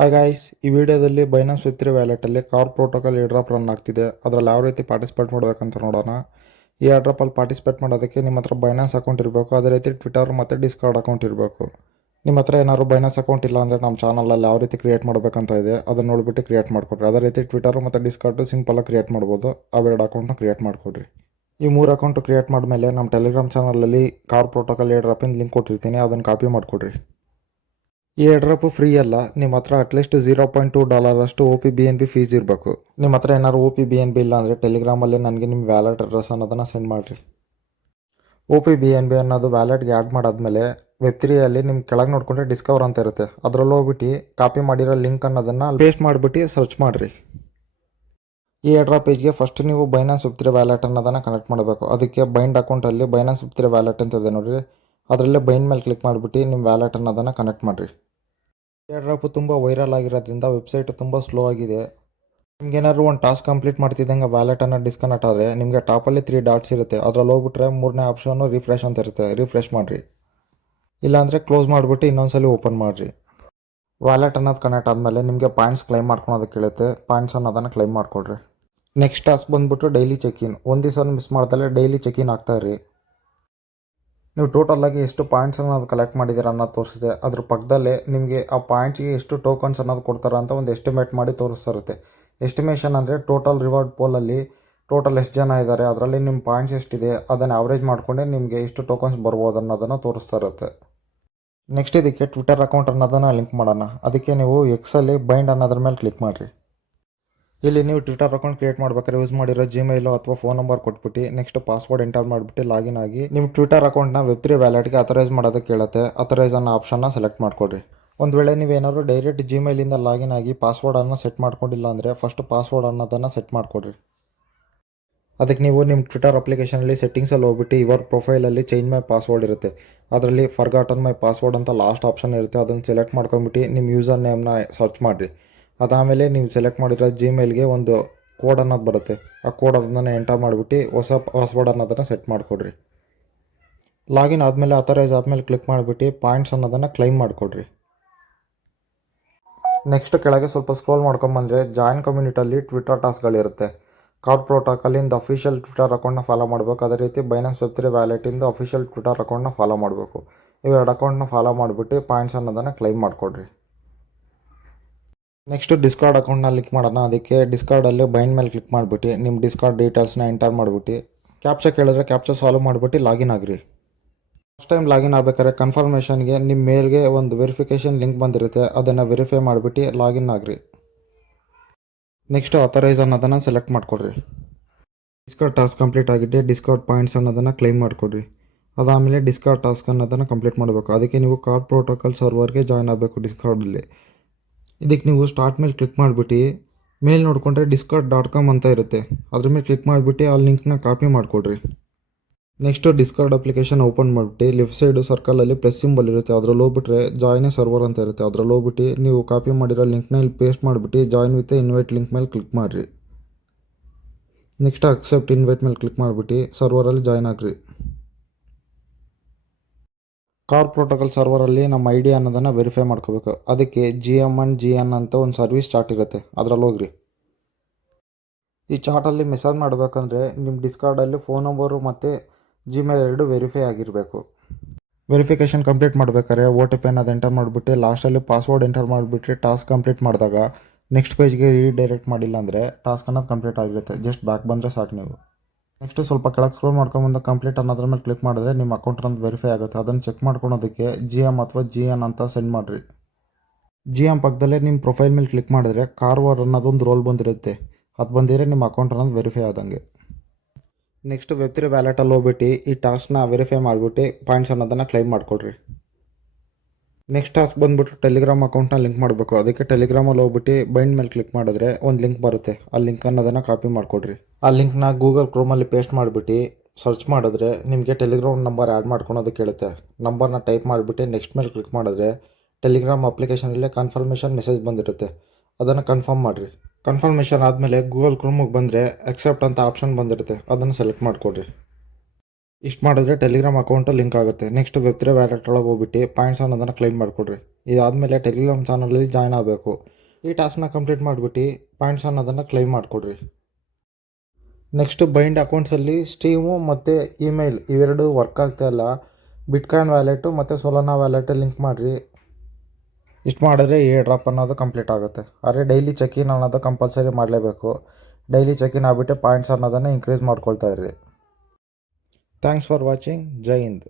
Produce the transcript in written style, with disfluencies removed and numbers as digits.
Hi guys, ಈ ವಿಡಿಯೋದಲ್ಲಿ Binance ವೆಬ್3 ವ್ಯಾಲೆಟಲ್ಲಿ ಕಾರ್ ಪ್ರೋಟೋಕಾಲ್ ಏರ್ಡ್ರಾಪ್ ರನ್ ಆಗ್ತಿದೆ. ಅದರಲ್ಲಿ ಯಾವ ರೀತಿ ಪಾರ್ಟಿಸಿಪೇಟ್ ಮಾಡಬೇಕಂತ ನೋಡೋಣ. ಈ ಏರ್ಡ್ರಾಪಲ್ಲಿ ಪಾರ್ಟಿಸಿಪೇಟ್ ಮಾಡೋದಕ್ಕೆ ನಿಮ್ಮ ಹತ್ರ ಬೈನಾನ್ಸ್ ಅಕೌಂಟ್ ಇರಬೇಕು. ಅದೇ ರೀತಿ ಟ್ವಿಟರ್ ಮತ್ತು ಡಿಸ್ಕಾರ್ಡ್ ಅಕೌಂಟ್ ಇರಬೇಕು. ನಿಮ್ಮ ಹತ್ರ ಏನಾದ್ರು ಬೈನಾನ್ಸ್ ಅಕೌಂಟ್ ಇಲ್ಲ ಅಂದರೆ ನಮ್ಮ ಚಾನಲಲ್ಲಿ ಯಾವ ರೀತಿ ಕ್ರಿಯೇಟ್ ಮಾಡಬೇಕಂತ ಇದೆ, ಅದನ್ನು ನೋಡಿಬಿಟ್ಟು ಕ್ರಿಯೇಟ್ ಮಾಡಿಕೊಡ್ರಿ. ಅದೇ ರೀತಿ ಟ್ವಿಟರ್ ಮತ್ತು ಡಿಸ್ಕಾರ್ಡ್ ಸಿಂಪಲಾಗಿ ಕ್ರಿಯೇಟ್ ಮಾಡ್ಬೋದು. ಅವೆರಡು ಅಕೌಂಟ್ನ ಕ್ರಿಯೇಟ್ ಮಾಡಿಕೊಡ್ರಿ. ಈ 3 ಅಕೌಂಟು ಕ್ರಿಯೇಟ್ ಮಾಡಿದ್ಮೇಲೆ ನಮ್ಮ ಟೆಲಿಗ್ರಾಮ್ ಚಾನಲಲ್ಲಿ ಕಾರ್ ಪ್ರೋಟೋಕಾಲ್ ಏರ್ಡ್ರಾಪಿಂದ ಲಿಂಕ್ ಕೊಟ್ಟಿರ್ತೀನಿ, ಅದನ್ನು ಕಾಪಿ ಮಾಡಿಕೊಡ್ರಿ. ಈ ಏರ್ಡ್ರಾಪು ಫ್ರೀ ಅಲ್ಲ. ನಿಮ್ಮ ಹತ್ರ ಅಟ್ಲೀಸ್ಟ್ $0.2 ಅಷ್ಟು OP BNB ಫೀಸ್ ಇರಬೇಕು. ನಿಮ್ಮ ಹತ್ರ ಏನಾದ್ರು OP BNB ಇಲ್ಲ ಅಂದರೆ ಟೆಲಿಗ್ರಾಮಲ್ಲಿ ನನಗೆ ನಿಮ್ಮ ವ್ಯಾಲೆಟ್ ಅಡ್ರೆಸ್ ಅನ್ನೋದನ್ನು ಸೆಂಡ್ ಮಾಡಿರಿ. OP BNB ಅನ್ನೋದು ವ್ಯಾಲೆಟ್ಗೆ ಆ್ಯಡ್ ಮಾಡಾದ್ಮೇಲೆ ವೆಬ್3ಅಲ್ಲಿ ನಿಮ್ಮ ಕೆಳಗೆ ನೋಡ್ಕೊಂಡ್ರೆ ಡಿಸ್ಕವರ್ ಅಂತ ಇರುತ್ತೆ. ಅದರಲ್ಲಿ ಹೋಗ್ಬಿಟ್ಟು ಕಾಪಿ ಮಾಡಿರೋ ಲಿಂಕ್ ಅನ್ನೋದನ್ನು ಪೇಸ್ಟ್ ಮಾಡಿಬಿಟ್ಟು ಸರ್ಚ್ ಮಾಡಿರಿ. ಈ ಏರ್ಡ್ರಾಪ್ ಪೇಜ್ಗೆ ಫಸ್ಟ್ ನೀವು ಬೈನಾನ್ಸ್ ವೆಬ್3 ವ್ಯಾಲೆಟ್ ಅನ್ನೋದನ್ನು ಕನೆಕ್ಟ್ ಮಾಡಬೇಕು. ಅದಕ್ಕೆ ಬೈಂಡ್ ಅಕೌಂಟಲ್ಲಿ ಬೈನಾನ್ಸ್ ವೆಬ್3 ವ್ಯಾಲೆಟ್ ಅಂತ ಇದೆ ನೋಡಿರಿ, ಅದರಲ್ಲೇ ಬೈಂಡ್ ಮೇಲೆ ಕ್ಲಿಕ್ ಮಾಡಿಬಿಟ್ಟು ನಿಮ್ಮ ವ್ಯಾಲೆಟ್ ಅನ್ನೋದನ್ನು ಕನೆಕ್ಟ್ ಮಾಡಿರಿ. ಏರ್ಡ್ರಾಪು ತುಂಬ ವೈರಲ್ ಆಗಿರೋದ್ರಿಂದ ವೆಬ್ಸೈಟ್ ತುಂಬ ಸ್ಲೋ ಆಗಿದೆ. ನಿಮ್ಗೇನಾದ್ರು ಒಂದು ಟಾಸ್ಕ್ ಕಂಪ್ಲೀಟ್ ಮಾಡ್ತಿದ್ದಂಗೆ ವ್ಯಾಲೆಟನ್ನು ಡಿಸ್ಕನೆಕ್ಟ್ ಆದರೆ ನಿಮಗೆ ಟಾಪಲ್ಲಿ 3 ಡಾಟ್ಸ್ ಇರುತ್ತೆ. ಅದರಲ್ಲಿ ಹೋಗ್ಬಿಟ್ರೆ 3ನೇ ಆಪ್ಷನ್ನು ರಿಫ್ರೆಶ್ ಅಂತ ಇರುತ್ತೆ, ರಿಫ್ರೆಶ್ ಮಾಡಿರಿ. ಇಲ್ಲಾಂದರೆ ಕ್ಲೋಸ್ ಮಾಡಿಬಿಟ್ಟು ಇನ್ನೊಂದ್ಸಲಿ ಓಪನ್ ಮಾಡಿರಿ. ವ್ಯಾಲೆಟ್ ಅನ್ನೋದು ಕನೆಕ್ಟ್ ಆದಮೇಲೆ ನಿಮಗೆ ಪಾಯಿಂಟ್ಸ್ ಕ್ಲೈಮ್ ಮಾಡ್ಕೊಳೋದಕ್ಕೆ ಕೇಳುತ್ತೆ. ಪಾಯಿಂಟ್ಸ್ ಅನ್ನೋದನ್ನು ಕ್ಲೈಮ್ ಮಾಡ್ಕೊಳ್ರಿ. ನೆಕ್ಸ್ಟ್ ಟಾಸ್ಕ್ ಬಂದುಬಿಟ್ಟು ಡೈಲಿ ಚೆಕ್-ಇನ್. ಒಂದು ದಿವಸ ಮಿಸ್ ಮಾಡ್ದಲ್ಲೇ ಡೈಲಿ ಚೆಕ್-ಇನ್ ಆಗ್ತಾಯಿರಿ. ನೀವು ಟೋಟಲಾಗಿ ಎಷ್ಟು ಪಾಯಿಂಟ್ಸ್ ಅನ್ನೋದು ಕಲೆಕ್ಟ್ ಮಾಡಿದ್ದೀರ ಅನ್ನೋದು ತೋರಿಸಿದೆ. ಅದ್ರ ಪಕ್ಕದಲ್ಲೇ ನಿಮಗೆ ಆ ಪಾಯಿಂಟ್ಸ್ಗೆ ಎಷ್ಟು ಟೋಕನ್ಸ್ ಅನ್ನೋದು ಕೊಡ್ತಾರೆ ಅಂತ ಒಂದು ಎಸ್ಟಿಮೇಟ್ ಮಾಡಿ ತೋರಿಸ್ತಿರುತ್ತೆ. ಎಸ್ಟಿಮೇಷನ್ ಅಂದರೆ ಟೋಟಲ್ ರಿವಾರ್ಡ್ ಪೋಲಲ್ಲಿ ಟೋಟಲ್ ಎಷ್ಟು ಜನ ಇದ್ದಾರೆ, ಅದರಲ್ಲಿ ನಿಮ್ಮ ಪಾಯಿಂಟ್ಸ್ ಎಷ್ಟಿದೆ ಅದನ್ನು ಆವ್ರೇಜ್ ಮಾಡಿಕೊಂಡೆ ನಿಮಗೆ ಎಷ್ಟು ಟೋಕನ್ಸ್ ಬರ್ಬೋದು ಅನ್ನೋದನ್ನು ತೋರಿಸ್ತಾ ಇರುತ್ತೆ. ನೆಕ್ಸ್ಟ್ ಇದಕ್ಕೆ ಟ್ವಿಟರ್ ಅಕೌಂಟ್ ಅನ್ನೋದನ್ನು ಲಿಂಕ್ ಮಾಡೋಣ. ಅದಕ್ಕೆ ನೀವು ಎಕ್ಸಲ್ಲಿ ಬೈಂಡ್ ಅನ್ನೋದ್ರ ಮೇಲೆ ಕ್ಲಿಕ್ ಮಾಡಿರಿ. ಇಲ್ಲಿ ನೀವು ಟ್ವಿಟರ್ ಅಕೌಂಟ್ ಕ್ರಿಯೇಟ್ ಮಾಡ್ಬೇಕಾದ್ರೆ ಯೂಸ್ ಮಾಡಿರೋ ಜಿಮೇಲು ಅಥವಾ ಫೋನ್ ನಂಬರ್ ಕೊಟ್ಬಿಟ್ಟು ನೆಕ್ಸ್ಟ್ ಪಾಸ್ವರ್ಡ್ ಎಂಟರ್ ಮಾಡಿಬಿಟ್ಟು ಲಾಗಿನ್ ಆಗಿ ನಿಮ್ಮ ಟ್ವಿಟರ್ ಅಕೌಂಟ್ನ ವೆಬ್3 ವ್ಯಾಲೆಟ್ಗೆ ಅಥರೈಸ್ ಮಾಡೋದಕ್ಕೆ ಕೇಳುತ್ತೆ. ಅಥರೈಸ್ ಅನ್ನೋ ಆಪ್ಷನ್ನ ಸೆಲೆಕ್ಟ್ ಮಾಡ್ಕೊಡ್ರಿ. ಒಂದು ವೇಳೆ ನೀವೇನಾದ್ರು ಡೈರೆಕ್ಟ್ ಜಿಮೇಲಿಂದ ಲಾಗಿನ್ ಆಗಿ ಪಾಸ್ವರ್ಡನ್ನು ಸೆಟ್ ಮಾಡ್ಕೊಂಡಿಲ್ಲ ಅಂದರೆ ಫಸ್ಟ್ ಪಾಸ್ವರ್ಡ್ ಅನ್ನೋದನ್ನು ಸೆಟ್ ಮಾಡ್ಕೊಡ್ರಿ. ಅದಕ್ಕೆ ನೀವು ನಿಮ್ಮ ಟ್ವಿಟರ್ ಅಪ್ಲಿಕೇಶನಲ್ಲಿ ಸೆಟ್ಟಿಂಗ್ಸಲ್ಲಿ ಹೋಗ್ಬಿಟ್ಟು ಯುವರ್ ಪ್ರೊಫೈಲಲ್ಲಿ ಚೇಂಜ್ ಮೈ ಪಾಸ್ವರ್ಡ್ ಇರುತ್ತೆ. ಅದರಲ್ಲಿ ಫರ್ಗಾಟನ್ ಮೈ ಪಾಸ್ವರ್ಡ್ ಅಂತ ಲಾಸ್ಟ್ ಆಪ್ಷನ್ ಇರುತ್ತೆ. ಅದನ್ನು ಸೆಲೆಕ್ಟ್ ಮಾಡ್ಕೊಂಬಿಟ್ಟು ನಿಮ್ಮ ಯೂಸರ್ ನೇಮ್ನ ಸರ್ಚ್ ಮಾಡಿರಿ. ಅದಾದಮೇಲೆ ನೀವು ಸೆಲೆಕ್ಟ್ ಮಾಡಿರೋ ಜಿಮೇಲ್ಗೆ ಒಂದು ಕೋಡ್ ಅನ್ನೋದು ಬರುತ್ತೆ. ಆ ಕೋಡ್ ಅದನ್ನು ಎಂಟರ್ ಮಾಡಿಬಿಟ್ಟು ಹೊಸ ಪಾಸ್ವರ್ಡ್ ಅನ್ನೋದನ್ನು ಸೆಟ್ ಮಾಡಿಕೊಡ್ರಿ. ಲಾಗಿನ್ ಆದಮೇಲೆ ಅಥರೈಸ್ ಆದಮೇಲೆ ಕ್ಲಿಕ್ ಮಾಡಿಬಿಟ್ಟು ಪಾಯಿಂಟ್ಸ್ ಅನ್ನೋದನ್ನು ಕ್ಲೈಮ್ ಮಾಡಿಕೊಡ್ರಿ. ನೆಕ್ಸ್ಟ್ ಕೆಳಗೆ ಸ್ವಲ್ಪ ಸ್ಕ್ರೋಲ್ ಮಾಡ್ಕೊಂಬಂದರೆ ಜಾಯಿನ್ ಕಮ್ಯುನಿಟಿಯಲ್ಲಿ ಟ್ವಿಟರ್ ಟಾಸ್ಕ್ಗಳಿರುತ್ತೆ. ಕಾರ್ ಪ್ರೋಟೋಕಾಲಿಂದ ಅಫಿಷಿಯಲ್ ಟ್ವಿಟರ್ ಅಕೌಂಟ್ನ ಫಾಲೋ ಮಾಡಬೇಕು. ಅದೇ ರೀತಿ ಬೈನಾನ್ಸ್ ವೆಬ್3 ವ್ಯಾಲೆಟಿಂದ ಅಫಿಷಿಯಲ್ ಟ್ವಿಟರ್ ಅಕೌಂಟ್ನ ಫಾಲೋ ಮಾಡಬೇಕು. ಇವೆರಡು ಅಕೌಂಟ್ನ ಫಾಲೋ ಮಾಡಿಬಿಟ್ಟು ಪಾಯಿಂಟ್ಸ್ ಅನ್ನೋದನ್ನು ಕ್ಲೈಮ್ ಮಾಡಿಕೊಡ್ರಿ. ನೆಕ್ಸ್ಟ್ ಡಿಸ್ಕಾರ್ಡ್ ಅಕೌಂಟ್ನ ಲಿಂಕ್ ಮಾಡೋಣ. ಅದಕ್ಕೆ ಡಿಸ್ಕಾರ್ಡಲ್ಲಿ ಬೈಂಡ್ ಮೇಲೆ ಕ್ಲಿಕ್ ಮಾಡಿಬಿಟ್ಟು ನಿಮ್ಮ ಡಿಸ್ಕಾರ್ಡ್ ಡೀಟೇಲ್ಸ್ನ ಎಂಟರ್ ಮಾಡಿಬಿಟ್ಟು ಕ್ಯಾಪ್ಚಾ ಕೇಳಿದ್ರೆ ಕ್ಯಾಪ್ಚಾ ಸಾಲ್ವ್ ಮಾಡಿಬಿಟ್ಟು ಲಾಗಿನ್ ಆಗಿರಿ. ಫಸ್ಟ್ ಟೈಮ್ ಲಾಗಿನ್ ಆಗಬೇಕಾದ್ರೆ ಕನ್ಫರ್ಮೇಷನ್ಗೆ ನಿಮ್ಮ ಮೇಲ್ಗೆ ಒಂದು ವೆರಿಫಿಕೇಷನ್ ಲಿಂಕ್ ಬಂದಿರುತ್ತೆ, ಅದನ್ನು ವೆರಿಫೈ ಮಾಡಿಬಿಟ್ಟು ಲಾಗಿನ್ ಆಗಿರಿ. ನೆಕ್ಸ್ಟ್ ಅಥರೈಸ್ ಅನ್ನೋದನ್ನು ಸೆಲೆಕ್ಟ್ ಮಾಡಿಕೊಡ್ರಿ. ಡಿಸ್ಕಾರ್ಡ್ ಟಾಸ್ಕ್ ಕಂಪ್ಲೀಟ್ ಆಗಿದ್ದು ಡಿಸ್ಕಾರ್ಡ್ ಪಾಯಿಂಟ್ಸ್ ಅನ್ನೋದನ್ನು ಕ್ಲೈಮ್ ಮಾಡಿಕೊಡ್ರಿ. ಅದಾದಮೇಲೆ ಡಿಸ್ಕಾರ್ಡ್ ಟಾಸ್ಕ್ ಅನ್ನೋದನ್ನು ಕಂಪ್ಲೀಟ್ ಮಾಡಬೇಕು. ಅದಕ್ಕೆ ನೀವು ಕಾರ್ ಪ್ರೋಟೋಕಾಲ್ ಸರ್ವರ್ಗೆ ಜಾಯ್ನ್ ಆಗಬೇಕು ಡಿಸ್ಕಾರ್ಡಲ್ಲಿ. ಇದಕ್ಕೆ ನೀವು ಸ್ಟಾರ್ಟ್ ಮೇಲೆ ಕ್ಲಿಕ್ ಮಾಡಿಬಿಟ್ಟು ಮೇಲೆ ನೋಡಿಕೊಂಡ್ರೆ discord.com ಅಂತ ಇರುತ್ತೆ. ಅದ್ರ ಮೇಲೆ ಕ್ಲಿಕ್ ಮಾಡಿಬಿಟ್ಟು ಆ ಲಿಂಕ್ನ ಕಾಪಿ ಮಾಡಿಕೊಡ್ರಿ. ನೆಕ್ಸ್ಟು ಡಿಸ್ಕಾರ್ಡ್ ಅಪ್ಲಿಕೇಶನ್ ಓಪನ್ ಮಾಡಿಬಿಟ್ಟು ಲೆಫ್ಟ್ ಸೈಡು ಸರ್ಕಲಲ್ಲಿ ಪ್ಲಸ್ ಸಿಂಬಲ್ ಇರುತ್ತೆ, ಅದರಲ್ಲಿ ಹೋಗ್ಬಿಟ್ರೆ ಜಾಯ್ನ್ ಎ ಸರ್ವರ್ ಅಂತ ಇರುತ್ತೆ. ಅದರಲ್ಲಿ ಹೋಗ್ಬಿಟ್ಟು ನೀವು ಕಾಪಿ ಮಾಡಿರೋ ಲಿಂಕ್ನ ಇಲ್ಲಿ ಪೇಸ್ಟ್ ಮಾಡಿಬಿಟ್ಟು ಜಾಯ್ನ್ ವಿತ್ ಇನ್ವೈಟ್ ಲಿಂಕ್ ಮೇಲೆ ಕ್ಲಿಕ್ ಮಾಡಿರಿ. ನೆಕ್ಸ್ಟ್ ಅಕ್ಸೆಪ್ಟ್ ಇನ್ವೈಟ್ ಮೇಲೆ ಕ್ಲಿಕ್ ಮಾಡಿಬಿಟ್ಟು ಸರ್ವರಲ್ಲಿ ಜಾಯ್ನ್ ಆಗಿರಿ. ಕಾರ್ ಪ್ರೋಟೋಕಾಲ್ ಸರ್ವರಲ್ಲಿ ನಮ್ಮ ID ಅನ್ನೋದನ್ನು ವೆರಿಫೈ ಮಾಡ್ಕೋಬೇಕು. ಅದಕ್ಕೆ GMN ಅಂತ ಒಂದು ಸರ್ವಿಸ್ ಚಾರ್ಟ್ ಇರುತ್ತೆ, ಅದರಲ್ಲಿ ಹೋಗ್ರಿ. ಈ ಚಾರ್ಟಲ್ಲಿ ಮೆಸೇಜ್ ಮಾಡಬೇಕಂದ್ರೆ ನಿಮ್ಮ ಡಿಸ್ಕಾರ್ಡಲ್ಲಿ ಫೋನ್ ನಂಬರು ಮತ್ತು ಜಿಮೇಲ್ ಎರಡು ವೆರಿಫೈ ಆಗಿರಬೇಕು. ವೆರಿಫಿಕೇಷನ್ ಕಂಪ್ಲೀಟ್ ಮಾಡಬೇಕಾದ್ರೆ OTP ಅನ್ನೋದು ಎಂಟರ್ ಮಾಡಿಬಿಟ್ಟು ಲಾಸ್ಟಲ್ಲಿ ಪಾಸ್ವರ್ಡ್ ಎಂಟರ್ ಮಾಡಿಬಿಟ್ಟು ಟಾಸ್ಕ್ ಕಂಪ್ಲೀಟ್ ಮಾಡಿದಾಗ ನೆಕ್ಸ್ಟ್ ಪೇಜ್ಗೆ ರೀಡೈರೆಕ್ಟ್ ಮಾಡಿಲ್ಲ ಅಂದರೆ ಟಾಸ್ಕ್ ಅನ್ನೋದು ಕಂಪ್ಲೀಟ್ ಆಗಿರುತ್ತೆ. ಜಸ್ಟ್ ಬ್ಯಾಕ್ ಬಂದರೆ ಸಾಕು ನೀವು. ನೆಕ್ಸ್ಟ್ ಸ್ವಲ್ಪ ಕೆಳಗೆ ಸ್ಕ್ರೋಲ್ ಮಾಡ್ಕೊಂಬಂದು ಕಂಪ್ಲೀಟ್ ಅನ್ನೋದ್ರ ಮೇಲೆ ಕ್ಲಿಕ್ ಮಾಡಿದ್ರೆ ನಿಮ್ಮ ಅಕೌಂಟ್ ಅನ್ನೋದು ವೆರಿಫೈ ಆಗುತ್ತೆ. ಅದನ್ನು ಚೆಕ್ ಮಾಡ್ಕೊಳೋದಕ್ಕೆ GM ಅಥವಾ GN ಅಂತ ಸೆಂಡ್ ಮಾಡಿರಿ. GM ಪಕ್ಕದಲ್ಲೇ ನಿಮ್ಮ ಪ್ರೊಫೈಲ್ ಮೇಲೆ ಕ್ಲಿಕ್ ಮಾಡಿದ್ರೆ ಕಾರ್ವರ್ ಅನ್ನೋದೊಂದು ರೋಲ್ ಬಂದಿರುತ್ತೆ, ಅದು ಬಂದಿದ್ರೆ ನಿಮ್ಮ ಅಕೌಂಟ್ ಅನ್ನೋದು ವೆರಿಫೈ ಆದಂಗೆ. ನೆಕ್ಸ್ಟ್ ವೆಬ್3 ವ್ಯಾಲೆಟಲ್ಲಿ ಹೋಗ್ಬಿಟ್ಟು ಈ ಟಾಸ್ಕ್ನ ವೆರಿಫೈ ಮಾಡಿಬಿಟ್ಟು ಪಾಯಿಂಟ್ಸ್ ಅನ್ನೋದನ್ನು ಕ್ಲೈಮ್ ಮಾಡಿಕೊಡ್ರಿ. ನೆಕ್ಸ್ಟ್ ಟಾಸ್ಕ್ ಬಂದುಬಿಟ್ಟು ಟೆಲಿಗ್ರಾಮ್ ಅಕೌಂಟ್ನ ಲಿಂಕ್ ಮಾಡಬೇಕು. ಅದಕ್ಕೆ ಟೆಲಿಗ್ರಾಮಲ್ಲಿ ಹೋಗ್ಬಿಟ್ಟು ಬೈಂಡ್ ಮೇಲೆ ಕ್ಲಿಕ್ ಮಾಡಿದ್ರೆ ಒಂದು ಲಿಂಕ್ ಬರುತ್ತೆ, ಆ ಲಿಂಕ್ ಅನ್ನೋದನ್ನು ಕಾಪಿ ಮಾಡಿಕೊಡ್ರಿ. ಆ ಲಿಂಕ್ನ ಗೂಗಲ್ ಕ್ರೋಮಲ್ಲಿ ಪೇಸ್ಟ್ ಮಾಡಿಬಿಟ್ಟು ಸರ್ಚ್ ಮಾಡಿದ್ರೆ ನಿಮಗೆ ಟೆಲಿಗ್ರಾಮ್ ನಂಬರ್ ಆ್ಯಡ್ ಮಾಡ್ಕೊಳೋದಕ್ಕೆ ಕೇಳುತ್ತೆ. ನಂಬರ್ನ ಟೈಪ್ ಮಾಡಿಬಿಟ್ಟು ನೆಕ್ಸ್ಟ್ ಮೇಲೆ ಕ್ಲಿಕ್ ಮಾಡಿದ್ರೆ ಟೆಲಿಗ್ರಾಮ್ ಅಪ್ಲಿಕೇಶನಲ್ಲೇ ಕನ್ಫರ್ಮೇಷನ್ ಮೆಸೇಜ್ ಬಂದಿರುತ್ತೆ, ಅದನ್ನು ಕನ್ಫರ್ಮ್ ಮಾಡಿರಿ. ಕನ್ಫರ್ಮೇಷನ್ ಆದಮೇಲೆ ಗೂಗಲ್ ಕ್ರೋಮಿಗೆ ಬಂದರೆ ಅಕ್ಸೆಪ್ಟ್ ಅಂತ ಆಪ್ಷನ್ ಬಂದಿರುತ್ತೆ, ಅದನ್ನು ಸೆಲೆಕ್ಟ್ ಮಾಡಿಕೊಡ್ರಿ. ಇಷ್ಟು ಮಾಡಿದ್ರೆ ಟೆಲಿಗ್ರಾಮ್ ಅಕೌಂಟು ಲಿಂಕ್ ಆಗುತ್ತೆ. ನೆಕ್ಸ್ಟ್ ವೆಬ್3 ವ್ಯಾಲೆಟ್ ಒಳಗೆ ಹೋಗ್ಬಿಟ್ಟು ಪಾಯಿಂಟ್ಸ್ ಅನ್ನೋದನ್ನು ಕ್ಲೈಮ್ ಮಾಡಿಕೊಡ್ರಿ. ಇದಾದಮೇಲೆ ಟೆಲಿಗ್ರಾಮ್ ಚಾನಲಲ್ಲಿ ಜಾಯ್ನ್ ಆಗಬೇಕು. ಈ ಟಾಸ್ಕ್ನ ಕಂಪ್ಲೀಟ್ ಮಾಡಿಬಿಟ್ಟು ಪಾಯಿಂಟ್ಸ್ ಅನ್ನೋದನ್ನು ಕ್ಲೈಮ್ ಮಾಡಿಕೊಡ್ರಿ. ನೆಕ್ಸ್ಟ್ ಬೈಂಡ್ ಅಕೌಂಟ್ಸಲ್ಲಿ ಸ್ಟೀಮು ಮತ್ತು ಇಮೇಲ್ ಇವೆರಡು ವರ್ಕ್ ಆಗ್ತಾಯಿಲ್ಲ. ಬಿಟ್ಕಾಯಿನ್ ವ್ಯಾಲೆಟು ಮತ್ತು ಸೊಲಾನಾ ವ್ಯಾಲೆಟ್ ಲಿಂಕ್ ಮಾಡಿರಿ. ಇಷ್ಟು ಮಾಡಿದ್ರೆ ಏರ್ ಡ್ರಾಪ್ ಅನ್ನೋದು ಕಂಪ್ಲೀಟ್ ಆಗುತ್ತೆ. ಆದರೆ ಡೈಲಿ ಚೆಕ್-ಇನ್ ಅನ್ನೋದು ಕಂಪಲ್ಸರಿ ಮಾಡಲೇಬೇಕು. ಡೈಲಿ ಚೆಕ್-ಇನ್ ಆಗಿಬಿಟ್ಟು ಪಾಯಿಂಟ್ಸ್ ಅನ್ನೋದನ್ನು ಇನ್ಕ್ರೀಸ್ ಮಾಡ್ಕೊಳ್ತಾ ಇರ್ರಿ. Thanks for watching. Jai Hind.